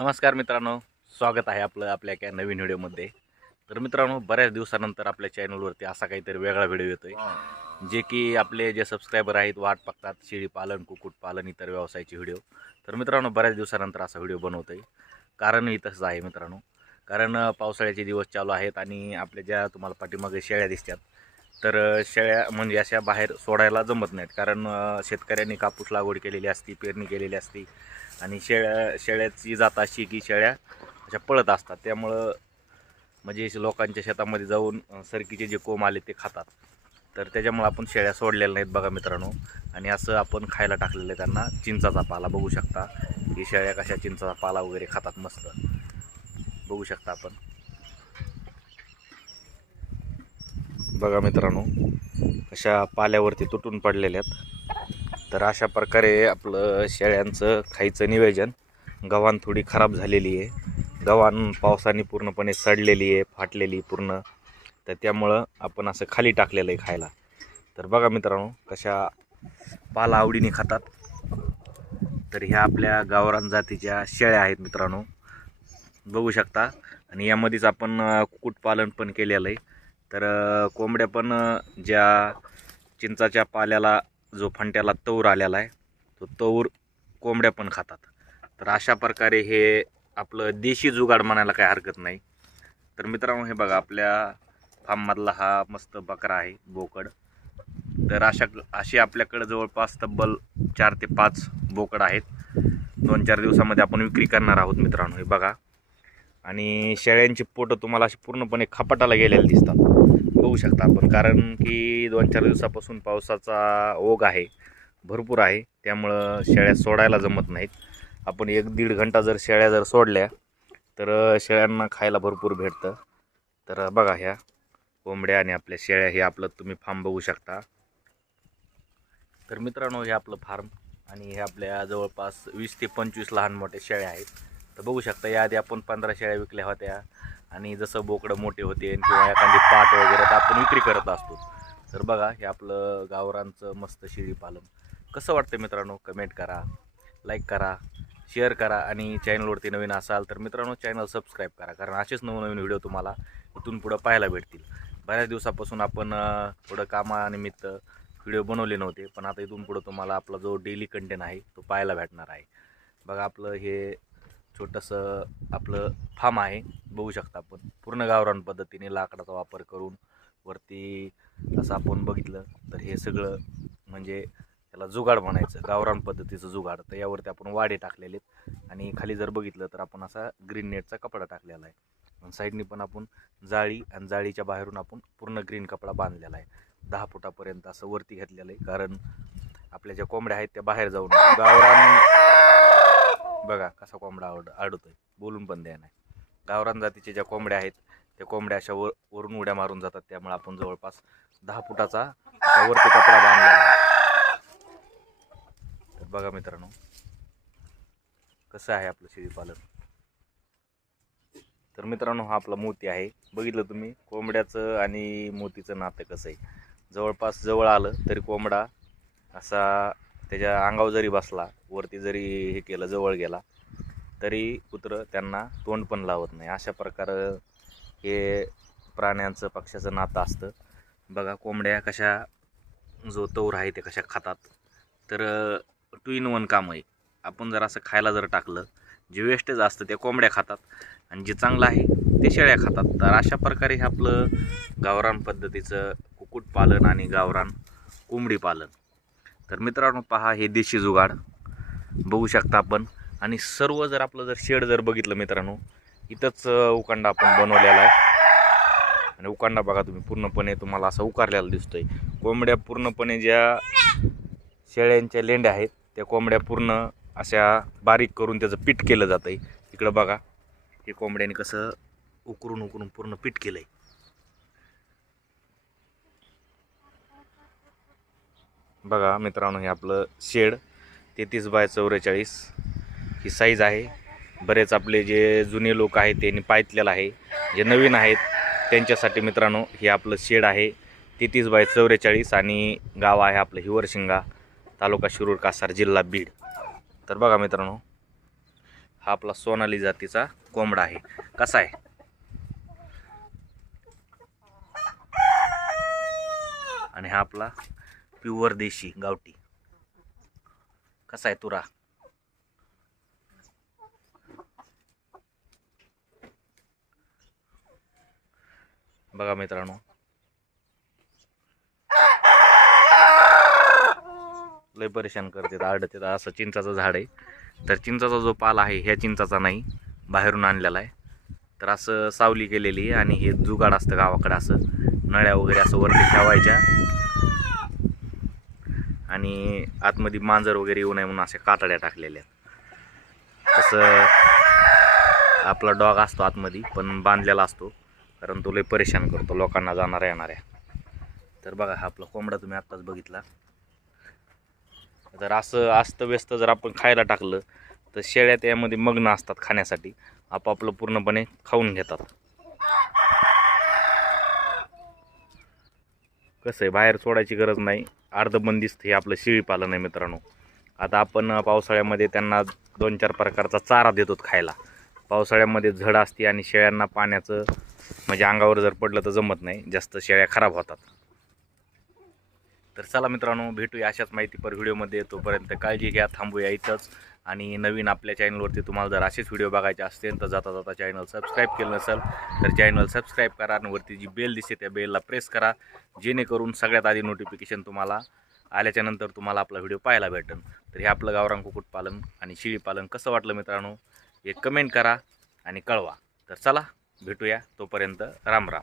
नमस्कार मित्रांनो स्वागत आहे आपलं आपल्या एका नवीन व्हिडिओमध्ये. तर मित्रांनो बऱ्याच दिवसानंतर आपल्या चॅनलवरती असा काहीतरी वेगळा व्हिडिओ येतोय जे की आपले जे सबस्क्रायबर आहेत वाट बघतात शेळी पालन कुक्कुटपालन इतर व्यवसायाचे व्हिडिओ. तर मित्रांनो बऱ्याच दिवसानंतर असा व्हिडिओ बनवतोय. कारण तसंच आहे मित्रांनो. कारण पावसाळ्याचे दिवस चालू आहेत आणि आपल्या ज्या तुम्हाला पाठीमागे शेळ्या दिसतात तर शेळ्या म्हणजे अशा बाहेर सोडायला जमत नाहीत. कारण शेतकऱ्यांनी कापूस लागवड केलेली असती पेरणी केलेली असती आणि शेळ्या शेळ्याची जात अशी की शेळ्या अशा पळत असतात. त्यामुळं म्हणजे लोकांच्या शेतामध्ये जाऊन सरकीचे जे कोंब आले ते खातात. तर त्याच्यामुळं आपण शेळ्या सोडलेल्या नाहीत बघा मित्रांनो. आणि असं आपण खायला टाकलेलं आहे त्यांना चिंचाचा पाला. बघू शकता की शेळ्या कशा चिंचाचा पाला वगैरे खातात मस्त. बघू शकता आपण. बघा मित्रांनो अशा पाल्यावरती तुटून पडलेल्या आहेत. तर अशा प्रकारे आपलं शेळ्यांचं खायचं नियोजन. गव्हाण थोडी खराब झालेली आहे. गव्हाण पावसाने पूर्णपणे सडलेली आहे फाटलेली पूर्ण. तर त्यामुळं आपण असं खाली टाकलेलं आहे खायला. तर बघा मित्रांनो कशा पाला आवडीने खातात. तर ह्या आपल्या गावरान जातीच्या शेळ्या आहेत मित्रांनो. बघू शकता. आणि यामध्येच आपण कुक्कुटपालन पण केलेलं आहे. तर कोंबड्या पण ज्या चिंचाच्या पाल्याला जो फंट्याला तौर आलेला आहे तो तौर कोंबड्या पण खातात. तर अशा प्रकारे हे आपलं देशी जुगाड म्हणायला काही हरकत नाही. तर मित्रांनो हे बघा आपल्या फार्ममधला हा मस्त बकरा आहे बोकड. तर अशा अशी आपल्याकडं जवळपास तब्बल चार ते पाच बोकड आहेत. दोन चार दिवसामध्ये आपण विक्री करणार आहोत मित्रांनो हे बघा. आणि शेळ्यांची पोटं तुम्हाला अशी पूर्णपणे खपाटाला गेलेले दिसतात. बघू शकता आपण कारण की दोन चार दिवसापासून पावसाचा ओघ आहे भरपूर आहे. त्यामुळं शेळ्या सोडायला जमत नाहीत. आपण एक दीड घंटा जर शेळ्या जर सोडल्या तर शेळ्यांना खायला भरपूर भेटतं. तर बघा ह्या कोंबड्या आणि आपल्या शेळ्या हे आपलं तुम्ही फार्म बघू शकता. तर मित्रांनो हे आपलं फार्म आणि हे आपल्या जवळपास वीस ते पंचवीस लहान मोठे शेळ्या आहेत. तर बघू शकता याआधी आपण पंधरा शेळ्या विकल्या होत्या. आणि जसं बोकडं मोठे होते किंवा एखादी पाट वगैरे तर आपण विक्री करत असतो. तर बघा हे आपलं गावरांचं मस्त शेळी पालन. कसं वाटतं मित्रांनो? कमेंट करा लाईक करा शेअर करा आणि चॅनलवरती नवीन असाल तर मित्रांनो चॅनल सबस्क्राईब करा. कारण असेच नवनवीन व्हिडिओ तुम्हाला इथून पुढं पाहायला भेटतील. बऱ्याच दिवसापासून आपण थोडं कामानिमित्त व्हिडिओ बनवले नव्हते. पण आता इथून पुढं तुम्हाला आपला जो डेली कंटेंट आहे तो पाहायला भेटणार आहे. बघा आपलं हे छोटंसं आपलं फार्म आहे. बघू शकता आपण. पूर्ण गावरान पद्धतीने लाकडाचा वापर करून वरती असं आपण बघितलं तर हे सगळं म्हणजे त्याला जुगाड म्हणायचं. गावरान पद्धतीचं जुगाड. तर यावरती आपण वाडे टाकलेले आहेत. आणि खाली जर बघितलं तर आपण असा ग्रीन नेटचा कपडा टाकलेला आहे. आणि साईडनी पण आपण जाळी आणि जाळीच्या बाहेरून आपण पूर्ण ग्रीन कपडा बांधलेला आहे. दहा फुटापर्यंत असं वरती घेतलेलं आहे. कारण आपल्या ज्या कोंबड्या आहेत त्या बाहेर जाऊन गावरान बघा कसा कोंबडा आवड आडतोय. बोलून पण द्या नाही. गावरान जातीच्या ज्या कोंबड्या आहेत त्या कोंबड्या अशा वर वरून उड्या मारून जातात. त्यामुळे आपण जवळपास दहा फुटाचा वरती कपडा बांधला तर बघा मित्रांनो कसं आहे आपलं शेळीपालन. तर मित्रांनो हा आपला मोती आहे. बघितलं तुम्ही कोंबड्याचं आणि मोतीचं नातं कसं आहे. जवळपास जवळ आलं तरी कोंबडा असा त्याच्या अंगावर जरी बसला वरती जरी हे केलं जवळ गेला तरी कुत्रं त्यांना तोंड पण लावत नाही. अशा प्रकारे हे प्राण्यांचं पक्ष्याचं नातं असतं. बघा कोंबड्या कशा जो तौर आहे ते कशा खातात. तर टू इन वन काम आहे. आपण जर असं खायला जर टाकलं जे वेस्टेज असतं ते कोंबड्या खातात आणि जे चांगलं आहे ते शेळ्या खातात. तर अशा प्रकारे हे आपलं गावरान पद्धतीचं कुक्कुटपालन आणि गावरान कोंबडी पालन. तर मित्रांनो पहा हे देशी जुगाड. बघू शकता आपण. आणि सर्व जर आपलं जर शेड जर बघितलं मित्रांनो इथंच उकांडा आपण बनवलेला आहे. आणि उकांडा बघा तुम्ही पूर्णपणे तुम्हाला असा उकारलेला दिसतोय. कोंबड्या पूर्णपणे ज्या शेळ्यांच्या लेंड्या आहेत त्या कोंबड्या पूर्ण अशा बारीक करून त्याचं पीठ केलं जातं आहे इकडं बघा हे कोंबड्याने कसं उकरून उकरून पूर्ण पीठ केलं आहे बघा मित्रांनो हे आपलं शेड. तेहतीस बाय चौवेचाळीस. ही साईज आहे. बरेच आपले जे जुने लोक आहेत त्यांनी पाहितलेलं आहे. जे नवीन आहेत त्यांच्यासाठी मित्रांनो हे आपलं शेड आहे. तेहतीस बाय चौवेचाळीस आणि गाव आहे आपलं हिवरशिंगा तालुका शिरूर कासार जिल्हा बीड. तर बघा मित्रांनो हा आपला सोनाली जातीचा कोंबडा आहे. कसा आहे? आणि हा आपला प्युअर देशी गावठी. कसा आहे तुरा? बघा मित्रांनो. लय परेशान करते आडते असं चिंचाचं झाड आहे. तर चिंचाचा जो पाल आहे ह्या चिंचाचा नाही. बाहेरून आणलेला आहे. तर असं सावली केलेली आहे आणि हे जुगाड असतं गावाकडं असं. नळ्या वगैरे असं वरती ठेवायच्या. आणि आतमध्ये मांजर वगैरे येऊ नये म्हणून अशा कातड्या टाकलेल्या आहेत. तसं आपला डॉग असतो आतमध्ये पण बांधलेला असतो कारण तो लय परेशान करतो लोकांना जाणाऱ्या येणाऱ्या. तर बघा हा आपला कोंबडा तुम्ही आत्ताच बघितला. जर असं अस्तव्यस्त जर आपण खायला टाकलं तर शेळ्या त्यामध्ये मग्न असतात खाण्यासाठी. आपापलं पूर्णपणे खाऊन घेतात. कसं आहे बाहेर सोडायची गरज नाही. अर्धबंदिस्त हे आपलं शेळी पालन आहे मित्रांनो. आता आपण पावसाळ्यामध्ये त्यांना दोन चार प्रकारचा चारा देतो खायला. पावसाळ्यामध्ये झड असते आणि शेळ्यांना पाण्याचं म्हणजे अंगावर जर पडलं तर जमत नाही. जास्त शेळ्या खराब होतात. तर चला मित्रांनो भेटूया अशाच माहितीपर व्हिडिओमध्ये. तोपर्यंत काळजी घ्या थांबूया इथंच. आणि नवीन आपल्या चॅनलवरती तुम्हाला जर असेच व्हिडिओ बघायचे असतील तर जाता जाता चॅनल सबस्क्राईब केलं नसेल तर चॅनल सबस्क्राईब करा आणि वरती जी बेल दिसते त्या बेलला प्रेस करा जेणेकरून सगळ्यात आधी नोटिफिकेशन तुम्हाला आल्याच्यानंतर तुम्हाला आपला व्हिडिओ पाहायला भेटेल तर हे आपलं गावरान कुक्कुटपालन आणि शेळीपालन कसं वाटलं मित्रांनो एक कमेंट करा आणि कळवा. तर चला भेटूया तोपर्यंत राम राम.